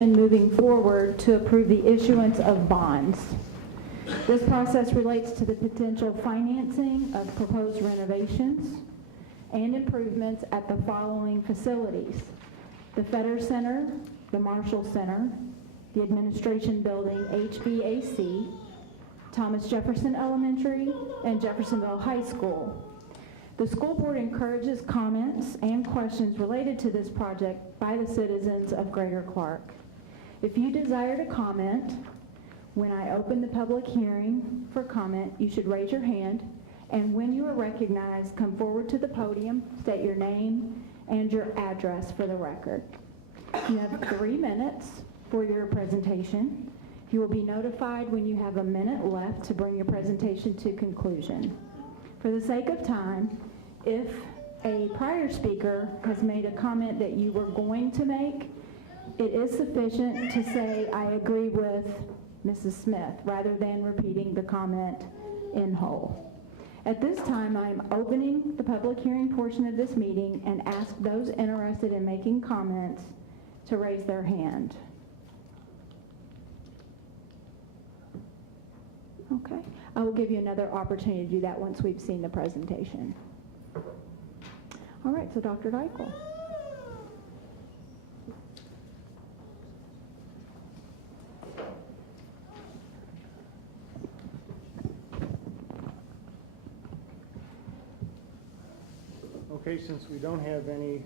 And moving forward to approve the issuance of bonds. This process relates to the potential financing of proposed renovations and improvements at the following facilities: the Fetter Center, the Marshall Center, the Administration Building HVAC, Thomas Jefferson Elementary, and Jeffersonville High School. The school board encourages comments and questions related to this project by the citizens of Greater Clark. If you desire to comment, when I open the public hearing for comment, you should raise your hand, and when you are recognized, come forward to the podium, state your name and your address for the record. You have 3 minutes for your presentation. You will be notified when you have a minute left to bring your presentation to conclusion. For the sake of time, if a prior speaker has made a comment that you were going to make, it is sufficient to say, "I agree with Mrs. Smith," rather than repeating the comment in whole. At this time, I am opening the public hearing portion of this meeting and ask those interested in making comments to raise their hand. Okay. I will give you another opportunity to do that once we've seen the presentation. All right, so Dr. Dykle. Okay, since we don't have any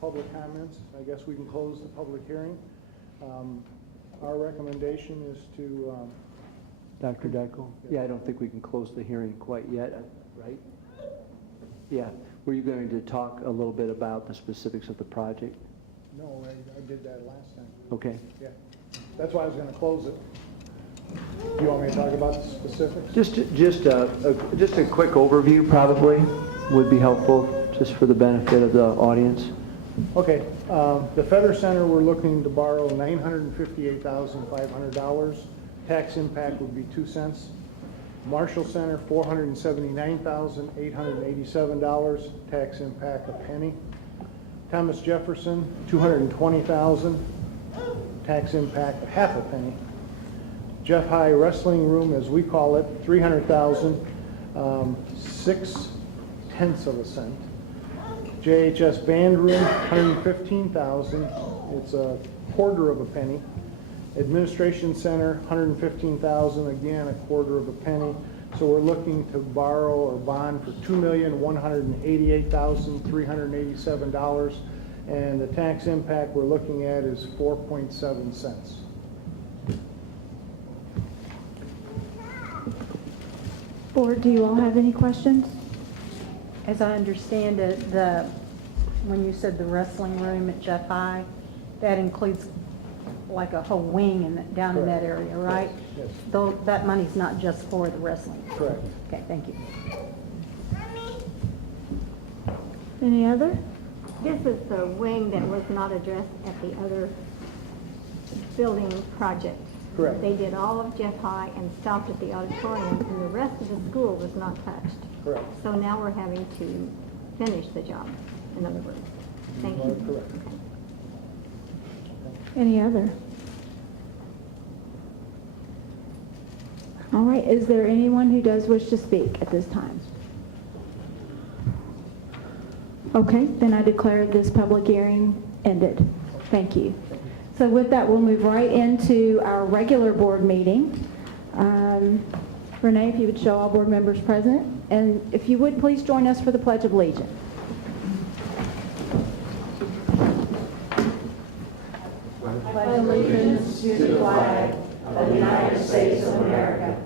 public comments, I guess we can close the public hearing. Our recommendation is to... Dr. Dykle? Yeah, I don't think we can close the hearing quite yet, right? Yeah. Were you going to talk a little bit about the specifics of the project? No, I did that last time. Okay. Yeah. That's why I was going to close it. Do you want me to talk about the specifics? Just a quick overview probably would be helpful, just for the benefit of the audience. Okay. The Fetter Center, we're looking to borrow $958,500. Tax impact would be 2 cents. Marshall Center, $479,887. Tax impact a penny. Thomas Jefferson, $220,000. Tax impact half a penny. Jeff High Wrestling Room, as we call it, $300,000, 6/10 of a cent. JHS Band Room, $115,000. It's a quarter of a penny. Administration Center, $115,000, again a quarter of a penny. So we're looking to borrow or bond for $2,188,387, and the tax impact we're looking at is 4.7 cents. Board, do you all have any questions? As I understand it, when you said the wrestling room at Jeff High, that includes like a whole wing down in that area, right? Yes. Though that money's not just for the wrestling. Correct. Okay, thank you. Any other? This is the wing that was not addressed at the other building project. Correct. They did all of Jeff High and stopped at the auditorium, and the rest of the school was not touched. Correct. So now we're having to finish the job, in other words. Thank you. Correct. Okay. Any other? All right, is there anyone who does wish to speak at this time? Okay, then I declare this public hearing ended. Thank you. So with that, we'll move right into our regular board meeting. Renee, if you would show all board members present, and if you would please join us for the Pledge of Allegiance. Pledge allegiance to the flag of the United States of America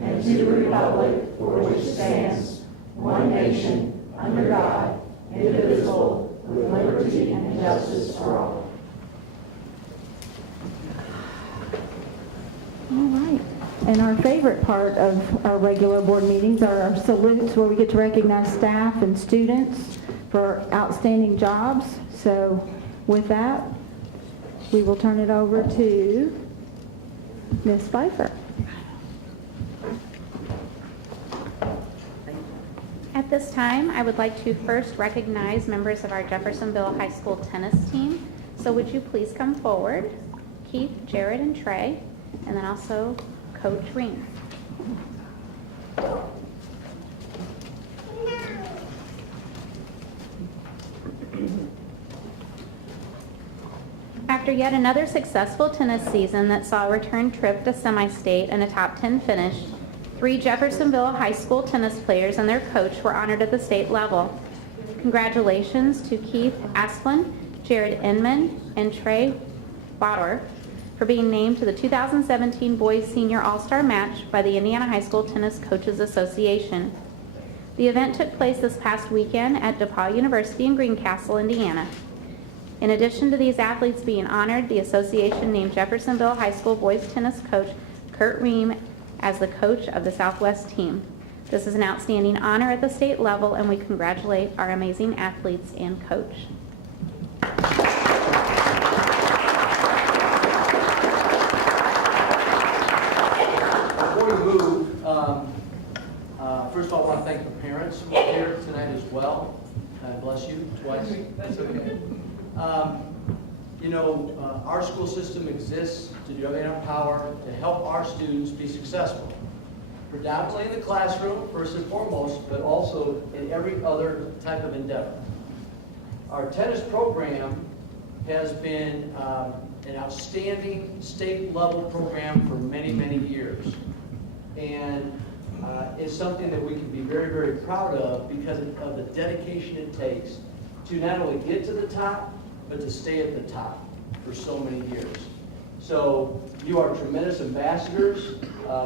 and to the republic for which it stands, one nation, under God, indivisible, with liberty and justice for all. All right. And our favorite part of our regular board meetings are our salutes, where we get to recognize staff and students for outstanding jobs. So with that, we will turn it over to Ms. Pfeiffer. At this time, I would like to first recognize members of our Jeffersonville High School tennis team. So would you please come forward, Keith, Jared, and Trey, and then also Coach Ream. After yet another successful tennis season that saw a return trip to semi-state and a top 10 finish, 3 Jeffersonville High School tennis players and their coach were honored at the state level. Congratulations to Keith Asplin, Jared Inman, and Trey Bauer for being named to the 2017 Boys Senior All-Star Match by the Indiana High School Tennis Coaches Association. The event took place this past weekend at DePaul University in Greencastle, Indiana. In addition to these athletes being honored, the association named Jeffersonville High School boys tennis coach Kurt Ream as the coach of the Southwest team. This is an outstanding honor at the state level, and we congratulate our amazing athletes and coach. Before we move, first of all, I want to thank the parents who are here tonight as well. God bless you twice. That's okay. Our school system exists to do everything in our power to help our students be successful. Predominantly in the classroom, first and foremost, but also in every other type of endeavor. Our tennis program has been an outstanding state-level program for many, many years. And it's something that we can be very, very proud of because of the dedication it takes to not only get to the top, but to stay at the top for so many years. So you are tremendous ambassadors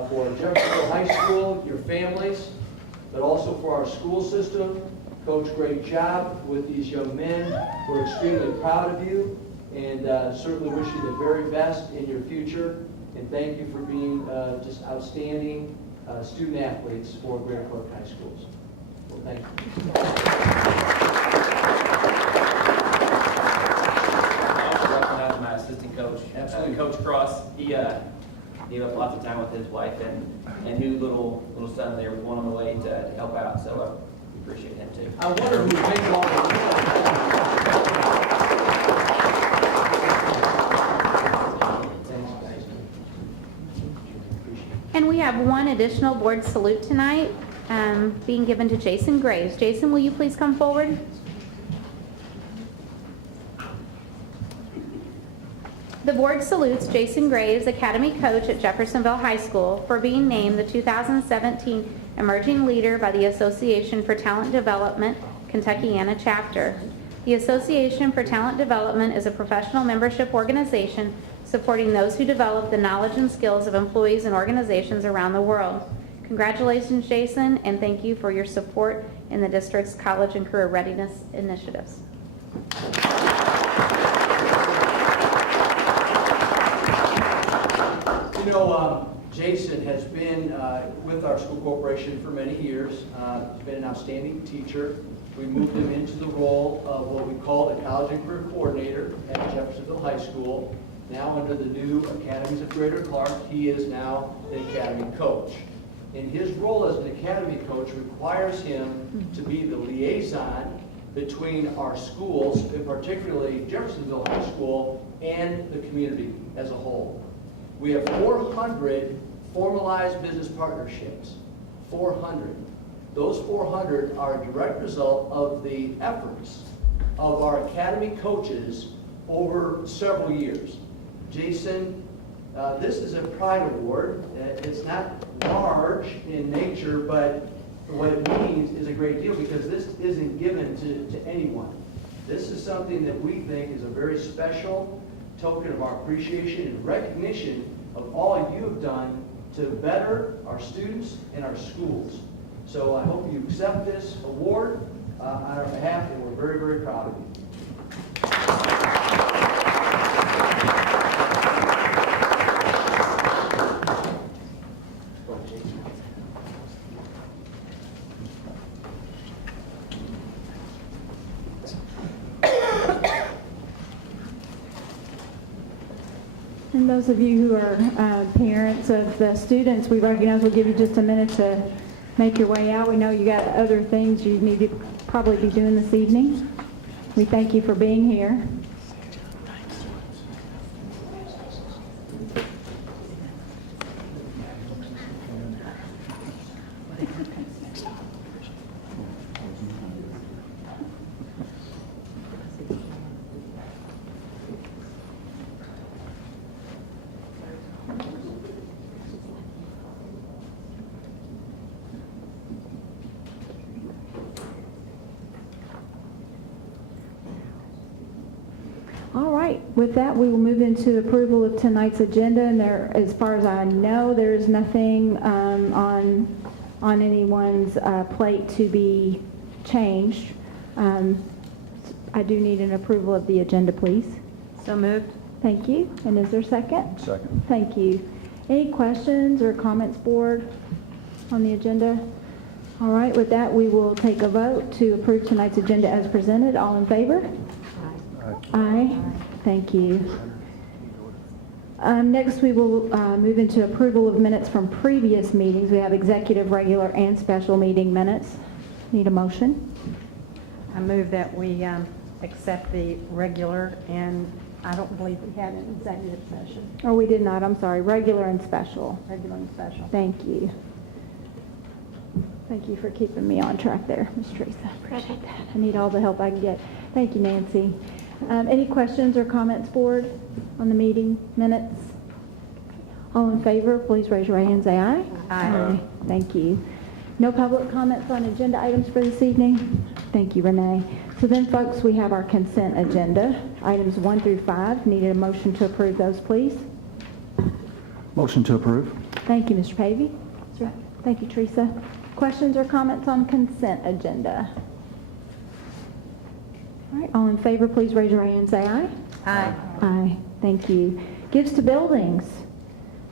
for Jeffersonville High School, your families, but also for our school system. Coach, great job with these young men. We're extremely proud of you and certainly wish you the very best in your future. And thank you for being just outstanding student athletes for Grand Park High Schools. Well, thank you. Recognize my assistant coach, Coach Cross. He left lots of time with his wife and new little son there with one on the way to help out. So we appreciate him too. I wonder who made all And we have one additional board salute tonight being given to Jason Graves. Jason, will you please come forward? The board salutes Jason Graves, Academy Coach at Jeffersonville High School, for being named the 2017 Emerging Leader by the Association for Talent Development, Kentuckiana Chapter. The Association for Talent Development is a professional membership organization supporting those who develop the knowledge and skills of employees and organizations around the world. Congratulations, Jason, and thank you for your support in the district's college and career readiness initiatives. Jason has been with our school corporation for many years. He's been an outstanding teacher. We moved him into the role of what we call the College and Career Coordinator at Jeffersonville High School. Now under the new Academies of Greater Clark, he is now the Academy Coach. And his role as an Academy Coach requires him to be the liaison between our schools, and particularly Jeffersonville High School, and the community as a whole. We have 400 formalized business partnerships, 400. Those 400 are a direct result of the efforts of our academy coaches over several years. Jason, this is a pride award. It's not large in nature, but what it means is a great deal because this isn't given to anyone. This is something that we think is a very special token of our appreciation and recognition of all you have done to better our students and our schools. So I hope you accept this award on our behalf, and we're very, very proud of you. And those of you who are parents of the students, we recognize we'll give you just a minute to make your way out. We know you got other things you need to probably be doing this evening. We thank you for being here. With that, we will move into approval of tonight's agenda, and there, as far as I know, there is nothing on anyone's plate to be changed. I do need an approval of the agenda, please. So moved. Thank you. And is there a second? Second. Thank you. Any questions or comments, board, on the agenda? All right, with that, we will take a vote to approve tonight's agenda as presented. All in favor? Aye. Thank you. Next, we will move into approval of minutes from previous meetings. We have executive, regular, and special meeting minutes. Need a motion? I move that we accept the regular, and I don't believe we had an executive session, Oh, we did not. I'm sorry. Regular and special. regular and special. Thank you. Thank you for keeping me on track there, Ms. Teresa. Appreciate that. I need all the help I can get. Thank you, Nancy. Any questions or comments, board, on the meeting minutes? All in favor, please raise your right hand and say aye. Aye. Thank you. No public comments on agenda items for this evening? Thank you, Renee. So then, folks, we have our consent agenda, items 1 through 5. Needed a motion to approve those, please. Motion to approve. Thank you, Mr. Pavey. Thank you, Teresa. Questions or comments on consent agenda? All right, all in favor, please raise your hand and say aye. Aye. Aye, thank you. Gifts to buildings.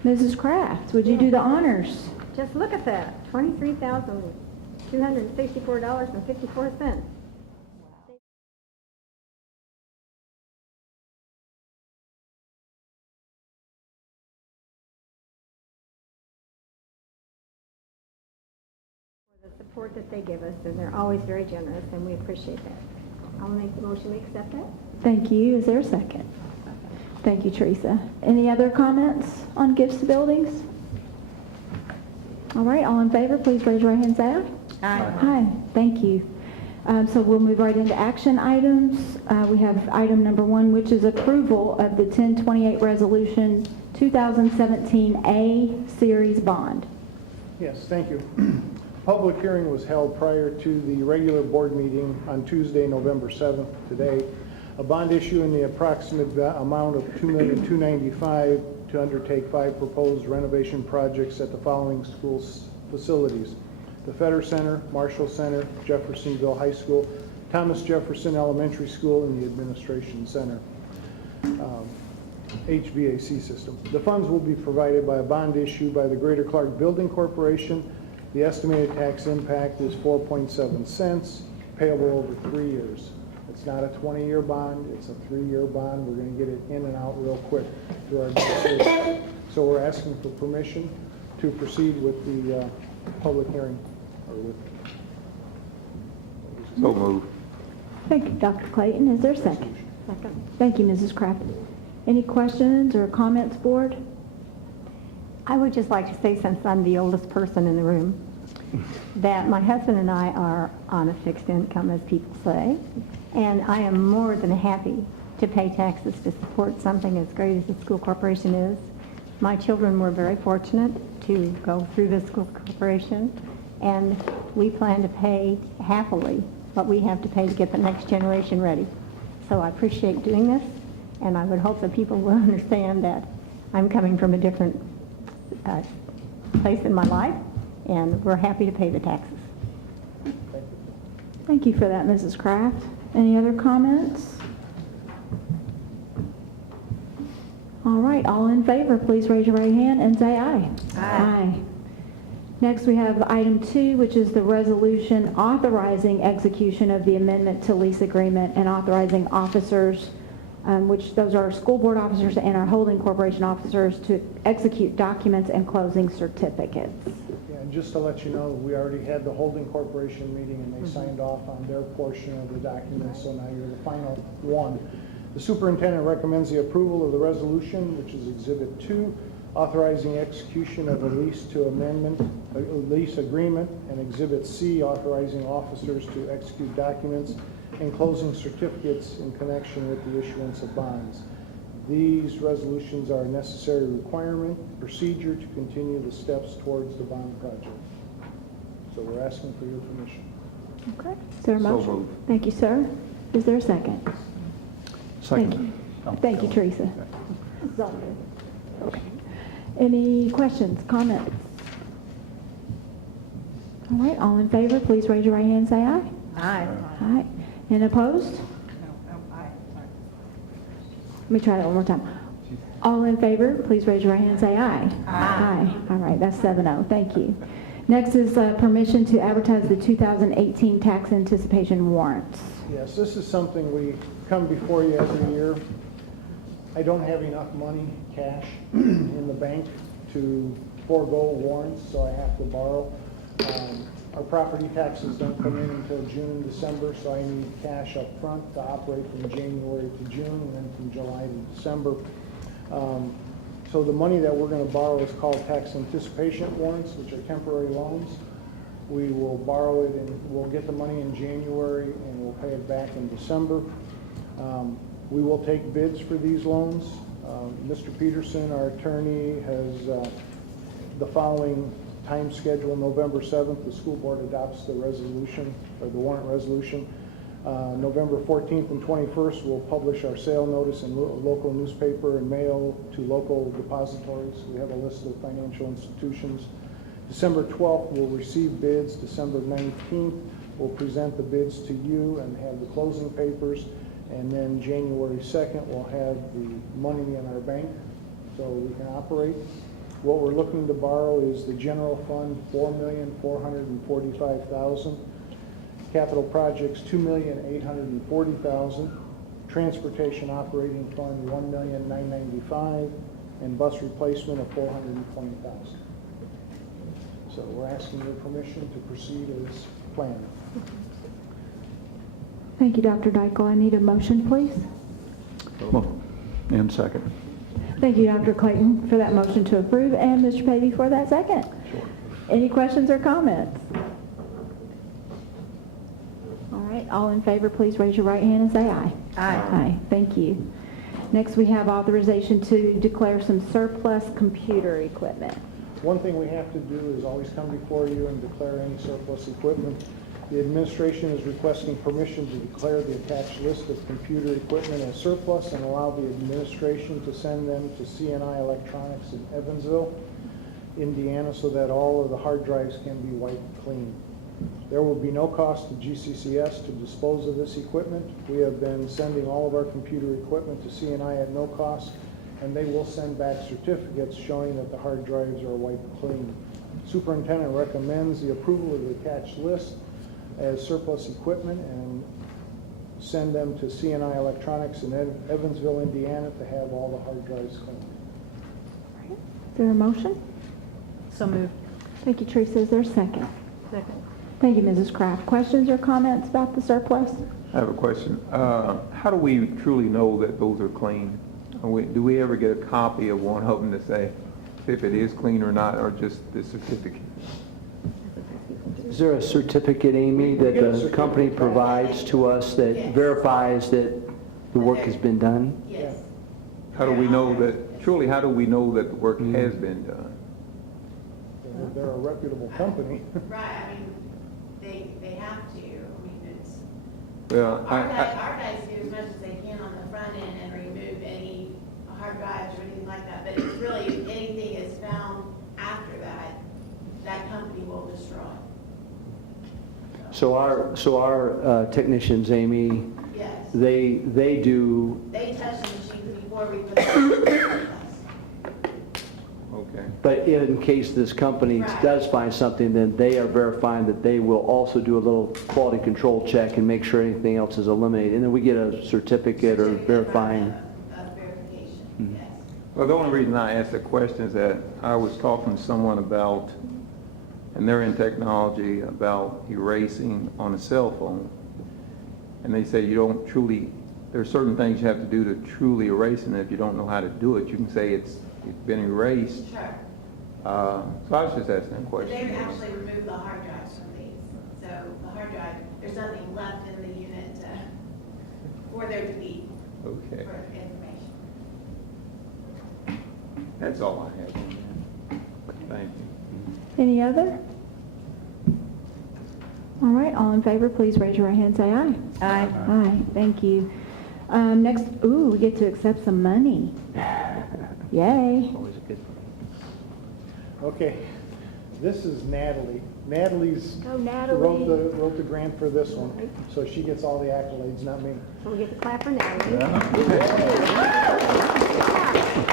Mrs. Kraft, would you do the honors? Just look at that, $23,264.54. For the support that they give us, and they're always very generous, and we appreciate that. I'll make the motion, we accept that. Thank you. Is there a second? Thank you, Teresa. Any other comments on gifts to buildings? All right, all in favor, please raise your right hand and say aye. Aye. Aye, thank you. So we'll move right into action items. We have item number 1, which is approval of the 1028 Resolution 2017A Series Bond. Yes, thank you. Public hearing was held prior to the regular board meeting on Tuesday, November 7th, today. A bond issue in the approximate amount of $2,295,000 to undertake 5 proposed renovation projects at the following school facilities: the Fetter Center, Marshall Center, Jeffersonville High School, Thomas Jefferson Elementary School, and the Administration Center. HVAC system. The funds will be provided by a bond issue by the Greater Clark Building Corporation. The estimated tax impact is 4.7 cents, payable over 3 years. It's not a 20-year bond, it's a 3-year bond. We're going to get it in and out real quick through our negotiation. So we're asking for permission to proceed with the public hearing. So moved. Thank you, Dr. Clayton. Is there a second? Second. Thank you, Mrs. Kraft. Any questions or comments, board? I would just like to say, since I'm the oldest person in the room, that my husband and I are on a fixed income, as people say, and I am more than happy to pay taxes to support something as great as the school corporation is. My children were very fortunate to go through the school corporation, and we plan to pay happily what we have to pay to get the next generation ready. So I appreciate doing this, and I would hope that people will understand that I'm coming from a different place in my life, and we're happy to pay the taxes. Thank you for that, Mrs. Kraft. Any other comments? All right, all in favor, please raise your right hand and say aye. Aye. Next, we have item 2, which is the resolution authorizing execution of the amendment to lease agreement and authorizing officers, which those are school board officers and our holding corporation officers, to execute documents and closing certificates. Yeah, and just to let you know, we already had the holding corporation meeting and they signed off on their portion of the documents, so now you're the final one. The superintendent recommends the approval of the resolution, which is Exhibit 2, authorizing execution of a lease agreement, and Exhibit C, authorizing officers to execute documents and closing certificates in connection with the issuance of bonds. These resolutions are a necessary requirement, procedure to continue the steps towards the bond project. So we're asking for your permission. Okay. Is there a So motion? moved. Thank you, sir. Is there a second? Second. Thank you. Thank you, Teresa. It's all good. Okay. Any questions, comments? All right, all in favor, please raise your right hand and say aye. Aye. Aye. And opposed? Let me try that one more time. All in favor, please raise your right hand and say aye. Aye. All right, that's 7-0. Thank you. Next is permission to advertise the 2018 tax anticipation warrants. Yes, this is something we come before you every year. I don't have enough money, cash, in the bank to forego warrants, so I have to borrow. Our property taxes don't come in until June and December, so I need cash up front to operate from January to June and then from July to December. So the money that we're going to borrow is called tax anticipation warrants, which are temporary loans. We will borrow it and we'll get the money in January and we'll pay it back in December. We will take bids for these loans. Mr. Peterson, our attorney, has the following time schedule. November 7th, the school board adopts the resolution, or the warrant resolution. November 14th and 21st, we'll publish our sale notice in local newspaper and mail to local depositories. We have a list of financial institutions. December 12th, we'll receive bids. December 19th, we'll present the bids to you and have the closing papers. And then January 2nd, we'll have the money in our bank so we can operate. What we're looking to borrow is the general fund, $4,445,000. Capital projects, $2,840,000. Transportation operating fund, $1,995,000, and bus replacement of $420,000. So we're asking your permission to proceed as planned. Thank you, Dr. Dykle. I need a motion, please. And second. Thank you, Dr. Clayton, for that motion to approve, and Mr. Pavey for that second. Sure. Any questions or comments? All right, all in favor, please raise your right hand and say aye. Aye. Aye, thank you. Next, we have authorization to declare some surplus computer equipment. One thing we have to do is always come before you and declare any surplus equipment. The administration is requesting permission to declare the attached list of computer equipment as surplus and allow the administration to send them to CNI Electronics in Evansville, Indiana, so that all of the hard drives can be wiped clean. There will be no cost to GCCS to dispose of this equipment. We have been sending all of our computer equipment to CNI at no cost, and they will send back certificates showing that the hard drives are wiped clean. Superintendent recommends the approval of the attached list as surplus equipment and send them to CNI Electronics in Evansville, Indiana to have all the hard drives cleaned. Is there a motion? So moved. Thank you, Teresa. Is there a second? Second. Thank you, Mrs. Kraft. Questions or comments about the surplus? I have a question. How do we truly know that those are clean? Do we ever get a copy of one of them to say if it is clean or not, or just the certificate? Is there a certificate, Amy, that the company provides to us that verifies that the work has been done? Yes. How do we know that, truly, how do we know that the work has been done? They're a reputable company. Right, I mean, they have to, I mean, it's, Well, our guys do as much as they can on the front end and remove any hard drives or anything like that, but it's really, if anything is found after that, that company will destroy. So our technicians, Amy, Yes. they do, They touch the machines before we put them in place. okay. but in case this company Right. does find something, then they are verifying that they will also do a little quality control check and make sure anything else is eliminated. And then we get a certificate or verifying. Of verification, Mhm. yes. Well, the only reason I asked the question is that I was talking to someone about, and they're in technology, about erasing on a cell phone. And they say you don't truly, there are certain things you have to do to truly erase, and if you don't know how to do it, you can say it's been erased. Sure. So I was just asking a But question. they actually remove the hard drives from these. So the hard drive, there's nothing left in the unit for there to be Okay, for information. that's all I have on that. Thank you. Any other? All right, all in favor, please raise your right hand and say aye. Aye. Aye, thank you. Next, we get to accept some money. Yay. Always a good thing. Okay, this is Natalie. Natalie's Go, Natalie. wrote the grant for this one, so she gets all the accolades, not me. So we get to clap for Natalie.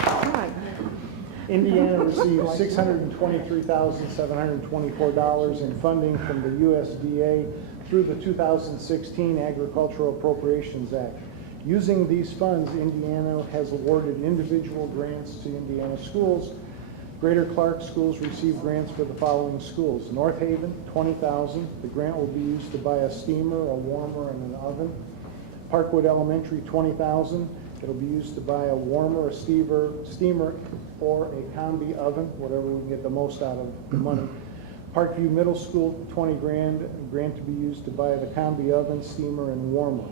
All right. Indiana received $623,724 in funding from the USDA through the 2016 Agricultural Appropriations Act. Using these funds, Indiana has awarded individual grants to Indiana schools. Greater Clark schools received grants for the following schools. North Haven, $20,000. The grant will be used to buy a steamer, a warmer, and an oven. Parkwood Elementary, $20,000. It'll be used to buy a warmer, a steamer, or a combi oven, whatever we can get the most out of the money. Parkview Middle School, $20,000, a grant to be used to buy the combi oven, steamer, and warmer.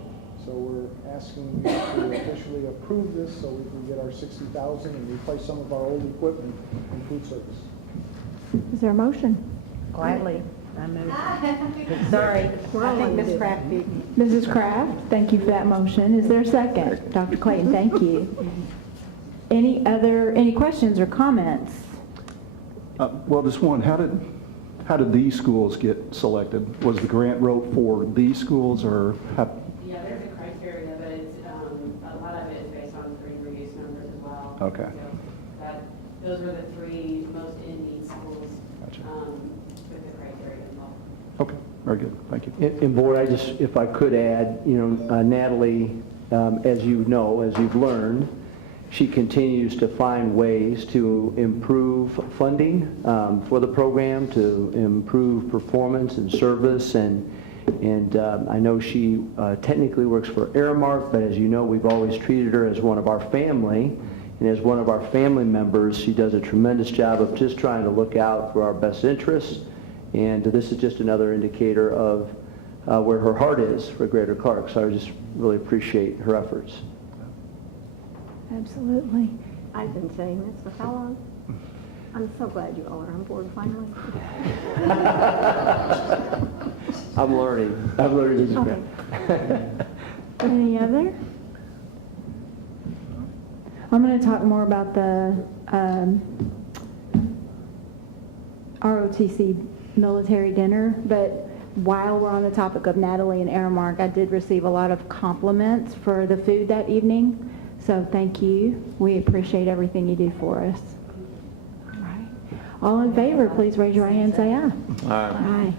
So we're asking you to officially approve this so we can get our $60,000 and replace some of our old equipment in food service. Is there a motion? Gladly, I move. Sorry, I think Ms. Kraft beat me. Mrs. Kraft, thank you for that motion. Is there a second? Dr. Clayton, thank you. Any questions or comments? Well, just one, how did these schools get selected? Was the grant wrote for these schools or how? Yeah, there's a criteria, but it's, a lot of it is based on grade reduced numbers as well. Okay. So those were the three most in-need schools, Gotcha. with the criteria involved. Okay, very good, thank you. And board, if I could add, Natalie, as you know, as you've learned, she continues to find ways to improve funding for the program, to improve performance and service, and I know she technically works for Aramark, but as you know, we've always treated her as one of our family, and as one of our family members, she does a tremendous job of just trying to look out for our best interests, and this is just another indicator of where her heart is for Greater Clark, so I just really appreciate her efforts. Absolutely. I've been saying this for how long? I'm so glad you all are on board finally. I'm learning. This. Okay. Any other? I'm going to talk more about the ROTC military dinner, but while we're on the topic of Natalie and Aramark, I did receive a lot of compliments for the food that evening. So thank you. We appreciate everything you do for us. All right. All in favor, please raise your right hand and say aye. Aye. Aye.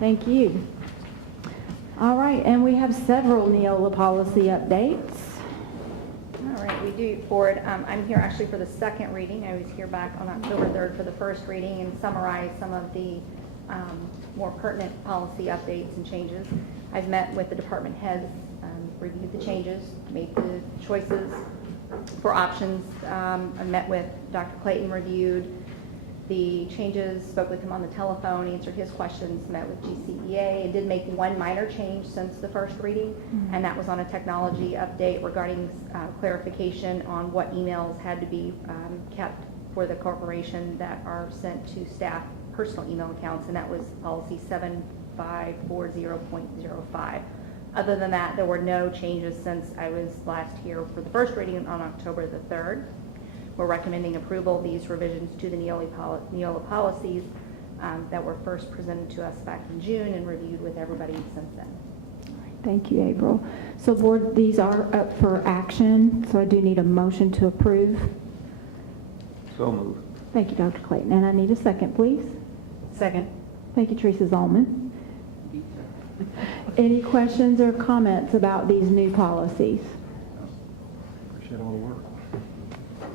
Thank you. All right, and we have several Neola policy updates. All right, we do forward. I'm here actually for the second reading. I was here back on October 3rd for the first reading and summarized some of the more pertinent policy updates and changes. I've met with the department heads, reviewed the changes, made the choices for options. I met with Dr. Clayton, reviewed the changes, spoke with him on the telephone, answered his questions, met with GCEA, and did make one minor change since the first reading, and that was on a technology update regarding clarification on what emails had to be kept for the corporation that are sent to staff personal email accounts, and that was policy 7540.05. Other than that, there were no changes since I was last here for the first reading on October the 3rd. We're recommending approval of these revisions to the Neola policies that were first presented to us back in June and reviewed with everybody since then. Thank you, April. So board, these are up for action, so I do need a motion to approve. So moved. Thank you, Dr. Clayton. And I need a second, please. Second. Thank you, Teresa Zalman. Any questions or comments about these new policies? Appreciate all the work.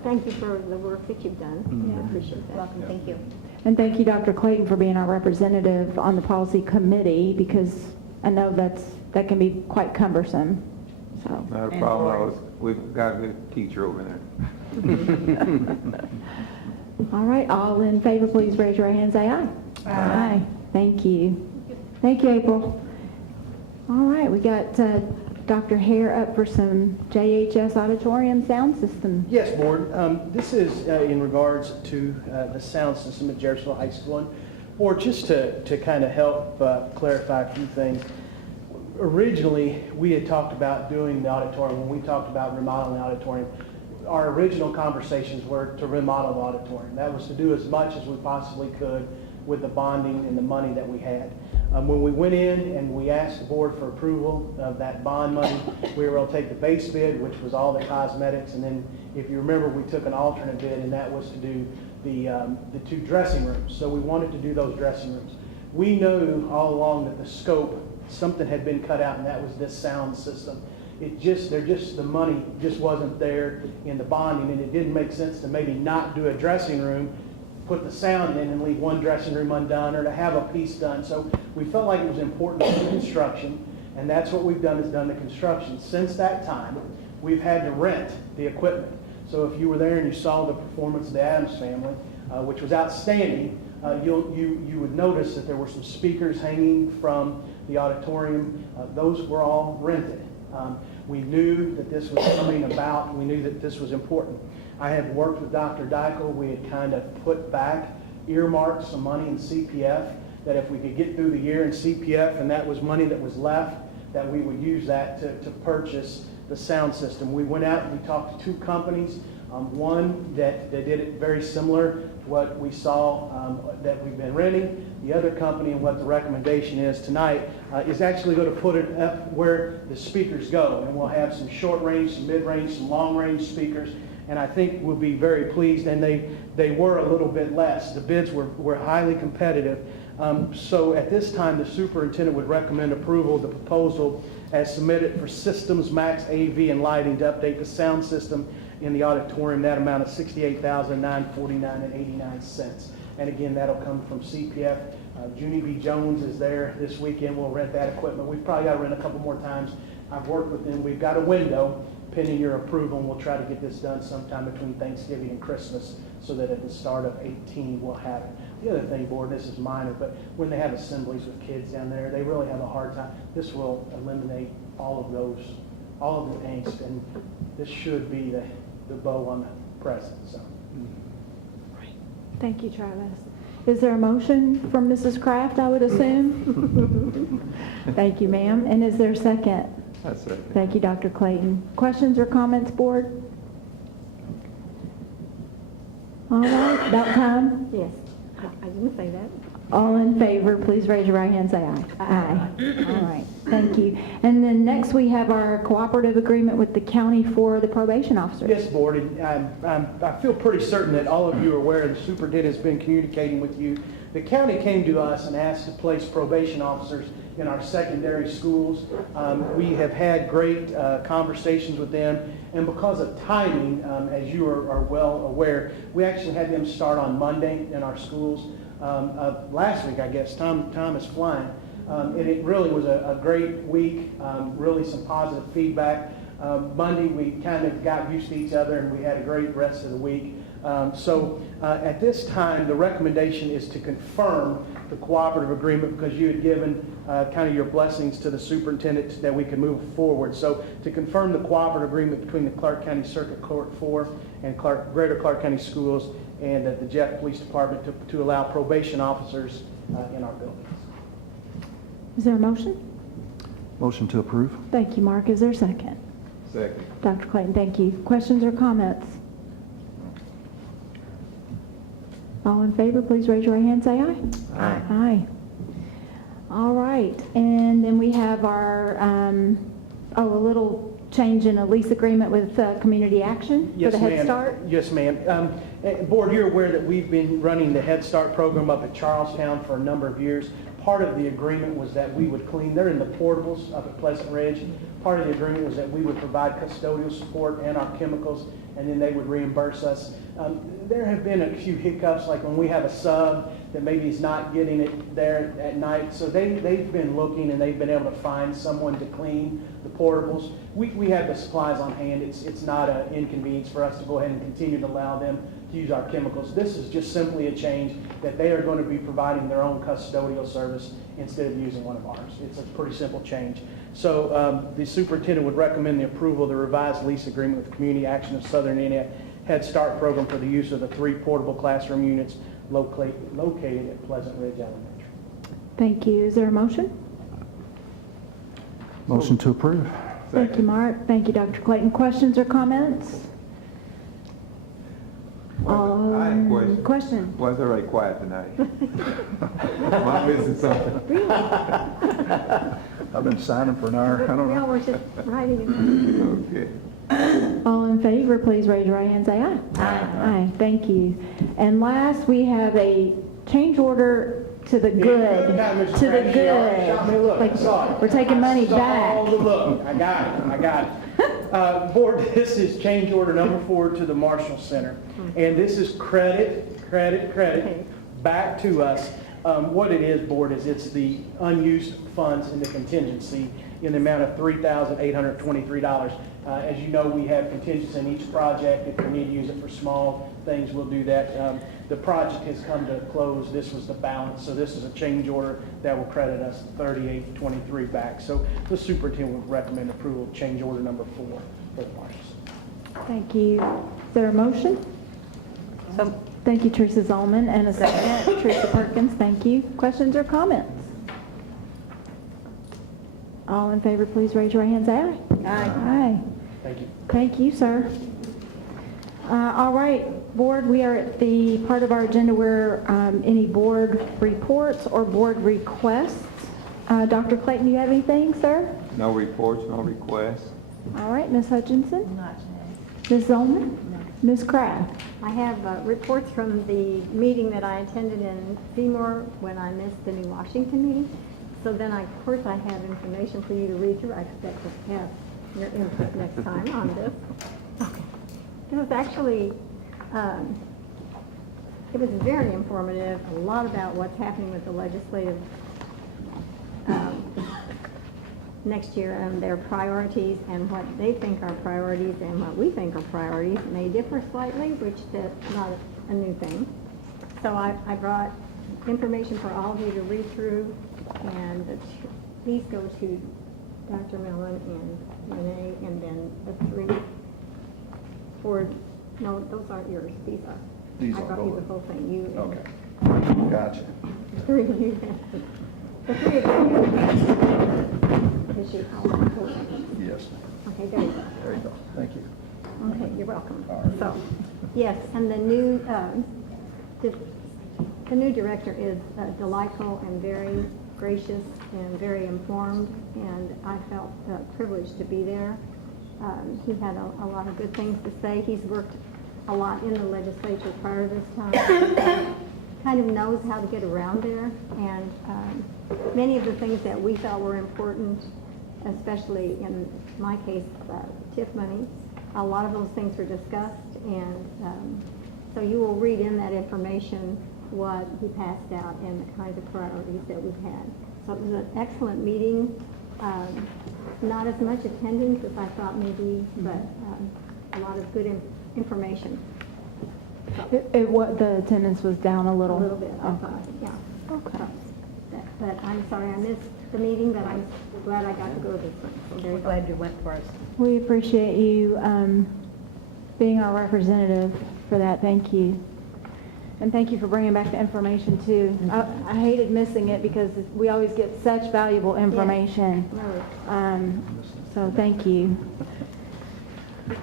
Thank you for the work that you've done. I appreciate that. Welcome, thank you. And thank you, Dr. Clayton, for being our representative on the policy committee, because I know that can be quite cumbersome. So, Not a problem. We've got a good teacher over there. all right, all in favor, please raise your right hand and say aye. Aye. Thank you. Thank you, April. All right, we got Dr. Hare up for some JHS auditorium sound system. Yes, Board. This is in regards to the sound system at Jarrettsville High School. And Board, just to kind of help clarify a few things, Originally, we had talked about doing the auditorium. When we talked about remodeling the auditorium, our original conversations were to remodel the auditorium. That was to do as much as we possibly could with the bonding and the money that we had. When we went in and we asked the board for approval of that bond money, we were able to take the base bid, which was all the cosmetics, and then, if you remember, we took an alternate bid, and that was to do the 2 dressing rooms. So we wanted to do those dressing rooms. We knew all along that the scope, something had been cut out, and that was this sound system. The money just wasn't there in the bonding, and it didn't make sense to maybe not do a dressing room, put the sound in and leave one dressing room undone, or to have a piece done. So we felt like it was important to do construction, and that's what we've done, is done the construction. Since that time, we've had to rent the equipment. So if you were there and you saw the performance of the Adams Family, which was outstanding, you would notice that there were some speakers hanging from the auditorium. Those were all rented. We knew that this was coming about. We knew that this was important. I had worked with Dr. Deichel. We had kind of put back, earmarked some money in CPF, that if we could get through the year in CPF and that was money that was left, that we would use that to purchase the sound system. We went out and we talked to 2 companies. One that did it very similar to what we saw that we've been renting. The other company, and what the recommendation is tonight, is actually going to put it up where the speakers go. And we'll have some short range, some mid range, some long range speakers. And I think we'll be very pleased. And they were a little bit less. The bids were highly competitive. So at this time, the superintendent would recommend approval of the proposal as submitted for Systems Max AV and lighting to update the sound system in the auditorium. That amount of $68,949.89. And again, that'll come from CPF. Junie B. Jones is there this weekend. We'll rent that equipment. We've probably got to rent a couple more times. I've worked with them. We've got a window pending your approval, and we'll try to get this done sometime between Thanksgiving and Christmas so that at the start of 18 we'll have it. The other thing, board, this is minor, but when they have assemblies with kids down there, they really have a hard time. This will eliminate all of the angst, and this should be the bow on the present. So. Thank you, Travis. Is there a motion from Mrs. Kraft, I would assume? Thank you, ma'am. And is there a second? That's it. Thank you, Dr. Clayton. Questions or comments, board? All right, about time? Yes, I didn't say that. All in favor, please raise your right hand and say aye. Aye. All right, thank you. And then next we have our cooperative agreement with the county for the probation officers. Yes, board, and I feel pretty certain that all of you are aware the superintendent has been communicating with you. The county came to us and asked to place probation officers in our secondary schools. We have had great conversations with them, and because of timing, as you are well aware, we actually had them start on Monday in our schools. Last week, I guess. Time is flying. And it really was a great week, really some positive feedback. Monday, we kind of got used to each other, and we had a great rest of the week. So at this time, the recommendation is to confirm the cooperative agreement, because you had given kind of your blessings to the superintendent that we could move forward. So to confirm the cooperative agreement between the Clark County Circuit Court 4 and Greater Clark County Schools and the Jeff Police Department to allow probation officers in our buildings. Is there a motion? Motion to approve? Thank you, Mark. Is there a second? Second. Dr. Clayton, thank you. Questions or comments? All in favor, please raise your right hand and say aye. Aye. Aye. All right, and then we have our, a little change in a lease agreement with Community Action for the Head Start. Yes, ma'am. Board, you're aware that we've been running the Head Start program up at Charlestown for a number of years. Part of the agreement was that we would clean, they're in the portables up at Pleasant Ridge. Part of the agreement was that we would provide custodial support and our chemicals, and then they would reimburse us. There have been a few hiccups, like when we have a sub that maybe is not getting it there at night. So they've been looking, and they've been able to find someone to clean the portables. We have the supplies on hand. It's not an inconvenience for us to go ahead and continue to allow them to use our chemicals. This is just simply a change that they are going to be providing their own custodial service instead of using one of ours. It's a pretty simple change. So the superintendent would recommend the approval of the revised lease agreement with Community Action of Southern Indiana Head Start program for the use of the 3 portable classroom units located at Pleasant Ridge Elementary. Thank you. Is there a motion? Motion to approve. Thank you, Mark. Thank you, Dr. Clayton. Questions or comments? I had a question. Question. Why is everybody quiet tonight? Am I missing something? I've been signing for an hour. I don't No, know. we're just writing it. Okay. All in favor, please raise your right hand and say aye. Aye. Thank you. And last, we have a change order to the good. To the good. Like, we're taking money back. Oh, look, I got it. Board, this is change order number 4 to the Marshall Center. And this is credit back to us. What it is, Board, is it's the unused funds in the contingency in the amount of $3,823. As you know, we have contingency in each project. If we need to use it for small things, we'll do that. The project has come to a close. This was the balance. So this is a change order that will credit us $3,823 back. So the superintendent would recommend approval of change order number 4 for the Marshalls. Thank you. Is there a motion? So, Thank you, Teresa Zolman, and a second, Teresa Perkins. Thank you. Questions or comments? All in favor, please raise your right hand and say aye. Aye. Thank you. Thank you, sir. All right, board, we are at the part of our agenda where any board reports or board requests. Dr. Clayton, do you have anything, sir? No reports, no requests. All right, Ms. Hutchinson? not Ms. Zolman? Ms. Kraft? I have reports from the meeting that I attended in Seymour when I missed the New Washington meeting. So then, of course, I have information for you to read through. I expect to have your input next time on this. Okay. It was actually, it was very informative, a lot about what's happening with the legislative next year and their priorities and what they think are priorities and what we think are priorities may differ slightly, which is not a new thing. So I brought information for all of you to read through, and please go to Dr. Mellon and Renee, and then the 4, no, those aren't yours, these are. These I are brought you both. the whole thing, you and Okay. Gotcha. the 3 of you. The 3 of you. Is she, Yes. okay, there you go. There you go. Thank you. Okay, you're welcome. All right. So, yes, and the new director is delightful and very gracious and very informed, and I felt privileged to be there. He had a lot of good things to say. He's worked a lot in the legislature prior to this time. Kind of knows how to get around there, and many of the things that we felt were important, especially in my case, TIF money, a lot of those things were discussed, and so you will read in that information what he passed out and the kinds of priorities that we've had. So it was an excellent meeting. Not as much attendance as I thought maybe, but a lot of good information. The attendance was down a little. A little bit, I thought, yeah. Okay. But I'm sorry I missed the meeting, but I'm glad I got to go to this one. So very glad you went for us. We appreciate you being our representative for that. Thank you. And thank you for bringing back the information, too. I hated missing it because we always get such valuable information. Really. So thank you.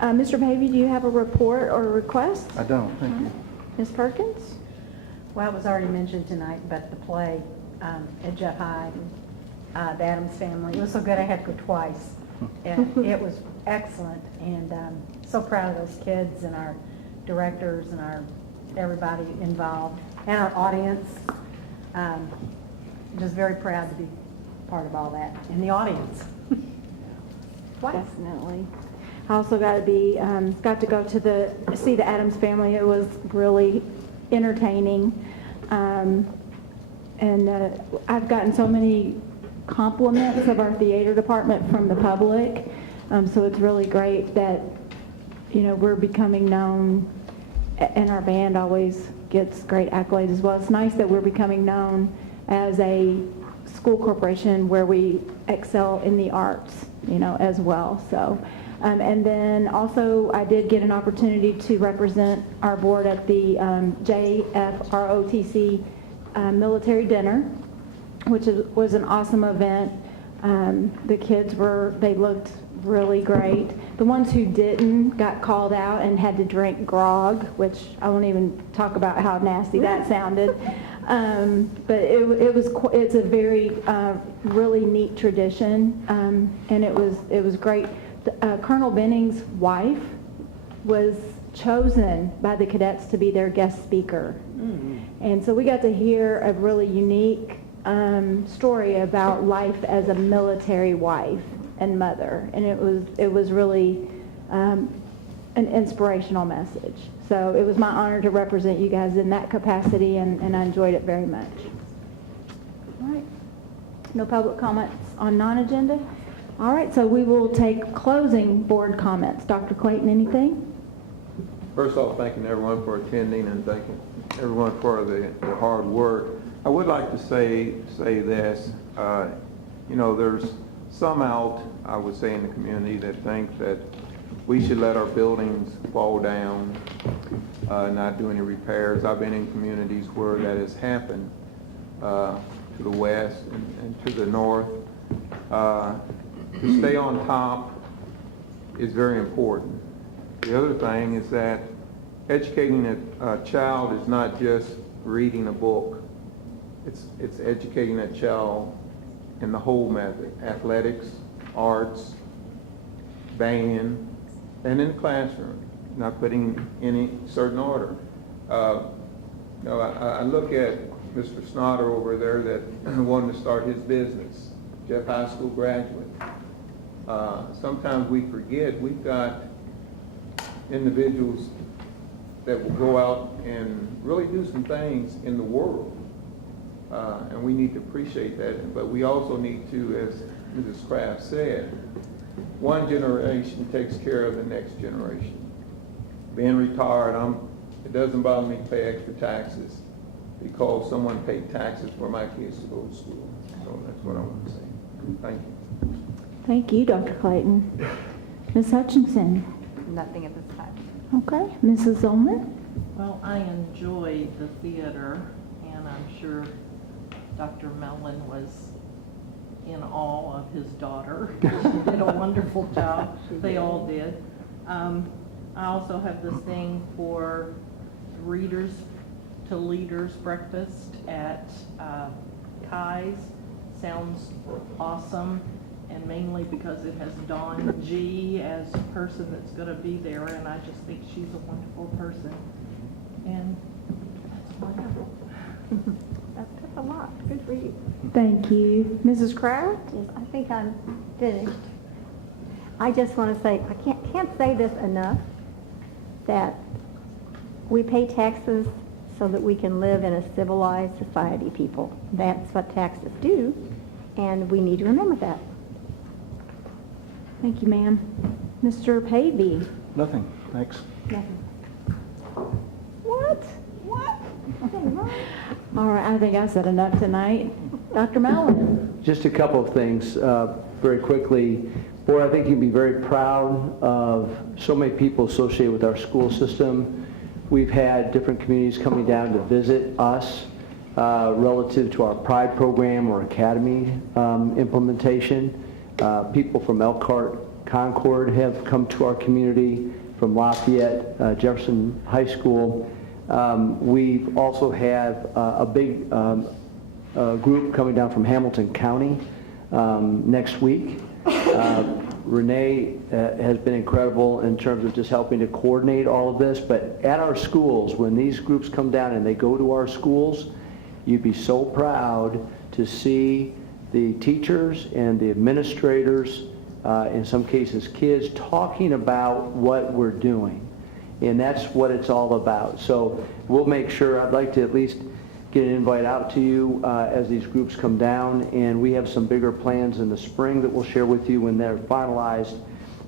Mr. Pavey, do you have a report or a request? I don't. Thank you. Ms. Perkins? well, it was already mentioned tonight, but the play at Jeff High, the Addams Family, it was so good I had to go twice. And it was excellent, and so proud of those kids and our directors and everybody involved, and our audience. Just very proud to be part of all that, and the audience. Definitely. I also got to go to see the Addams Family. It was really entertaining, and I've gotten so many compliments of our theater department from the public. So it's really great that we're becoming known, and our band always gets great accolades as well. It's nice that we're becoming known as a school corporation where we excel in the arts, as well. So, and then also I did get an opportunity to represent our board at the JFROTC military dinner, which was an awesome event. The kids they looked really great. The ones who didn't got called out and had to drink grog, which I won't even talk about how nasty that sounded. But it's a very really neat tradition, and it was great. Colonel Benning's wife was chosen by the cadets to be their guest speaker, and so we got to hear a really unique story about life as a military wife and mother, and it was really an inspirational message. So it was my honor to represent you guys in that capacity, and I enjoyed it very much. All right. No public comments on non-agenda? All right, so we will take closing board comments. Dr. Clayton, anything? First off, thanking everyone for attending and thanking everyone for the hard work. I would like to say this, there's some out, I would say, in the community that think that we should let our buildings fall down, not do any repairs. I've been in communities where that has happened, to the west and to the north. To stay on top is very important. The other thing is that educating a child is not just reading a book. It's educating that child in the whole method: athletics, arts, band, and in the classroom, not putting any certain order. I look at Mr. Snotter over there that wanted to start his business, Jeff High School graduate. Sometimes we forget we've got individuals that will go out and really do some things in the world. And we need to appreciate that. But we also need to, as Mrs. Kraft said, one generation takes care of the next generation. Being retired, it doesn't bother me to pay extra taxes because someone paid taxes for my kids to go to school. So that's what I want to say. Thank you. Thank you, Dr. Clayton. Ms. Hutchinson? Nothing at this time. Okay. Mrs. Zolman? Well, I enjoyed the theater, and I'm sure Dr. Mellon was in awe of his daughter. She did a wonderful job. They all did. I also have this thing for Readers to Leaders breakfast at Kai's. Sounds awesome, and mainly because it has Dawn G as a person that's going to be there, and I just think she's a wonderful person. And that's all I have. That's a lot. Good for you. Thank you. Mrs. Kraft? Yes, I think I'm finished. I just want to say, I can't say this enough, that we pay taxes so that we can live in a civilized society, people. That's what taxes do, and we need to remember that. Thank you, ma'am. Mr. Pavey? Nothing, thanks. Nothing. What? All right, I think I said enough tonight. Dr. Mellon? Just a couple of things very quickly. Board, I think you'd be very proud of so many people associated with our school system. We've had different communities coming down to visit us relative to our Pride program or Academy implementation. People from Elkhart, Concord have come to our community, from Lafayette, Jefferson High School. We've also had a big group coming down from Hamilton County next week. Renee has been incredible in terms of just helping to coordinate all of this, but at our schools, when these groups come down and they go to our schools, you'd be so proud to see the teachers and the administrators, in some cases kids, talking about what we're doing. And that's what it's all about. So we'll make sure, I'd like to at least get an invite out to you as these groups come down, and we have some bigger plans in the spring that we'll share with you when they're finalized.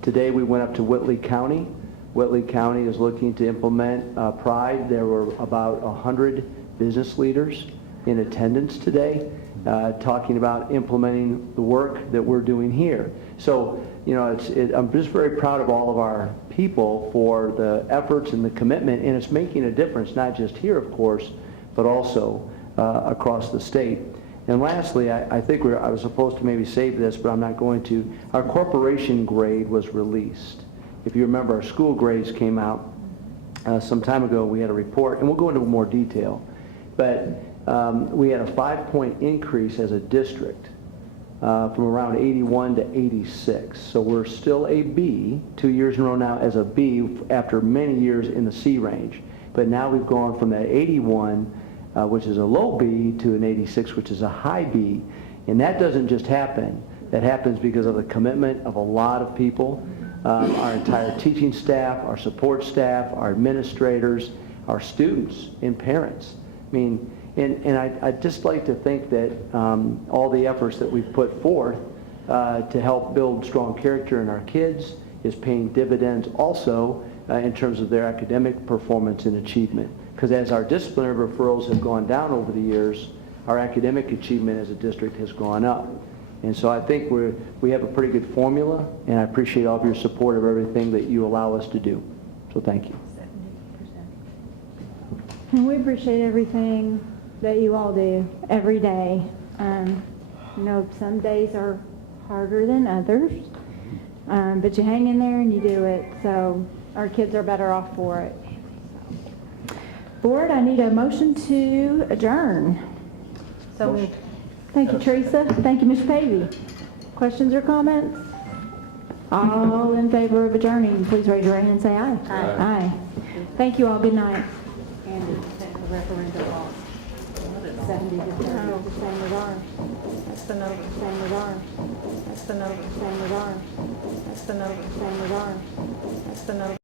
Today we went up to Whitley County. Whitley County is looking to implement Pride. There were about 100 business leaders in attendance today talking about implementing the work that we're doing here. So, I'm just very proud of all of our people for the efforts and the commitment, and it's making a difference, not just here, of course, but also across the state. And lastly, I think I was supposed to maybe save this, but I'm not going to. Our corporation grade was released. If you remember, our school grades came out some time ago. We had a report, and we'll go into more detail. But we had a 5-point increase as a district from around 81 to 86. So we're still a B, 2 years in a row now as a B after many years in the C range. But now we've gone from that 81, which is a low B, to an 86, which is a high B. And that doesn't just happen. That happens because of the commitment of a lot of people, our entire teaching staff, our support staff, our administrators, our students, and parents. I mean, and I'd just like to think that all the efforts that we've put forth to help build strong character in our kids is paying dividends also in terms of their academic performance and achievement. Because as our disciplinary referrals have gone down over the years, our academic achievement as a district has gone up. And so I think we have a pretty good formula, and I appreciate all of your support of everything that you allow us to do. So thank you. And we appreciate everything that you all do every day. You know, some days are harder than others, but you hang in there and you do it, so our kids are better off for it. Board, I need a motion to adjourn. So moved. Thank you, Teresa. Thank you, Ms. Pavey. Questions or comments? All in favor of adjourning, please raise your hand and say aye. Aye. Aye. Thank you all. Good night. Andy, the referendum law. 70 to 30, the same as ours. That's the number, same as ours. That's the number, same as ours. That's the number, same as ours. That's the number.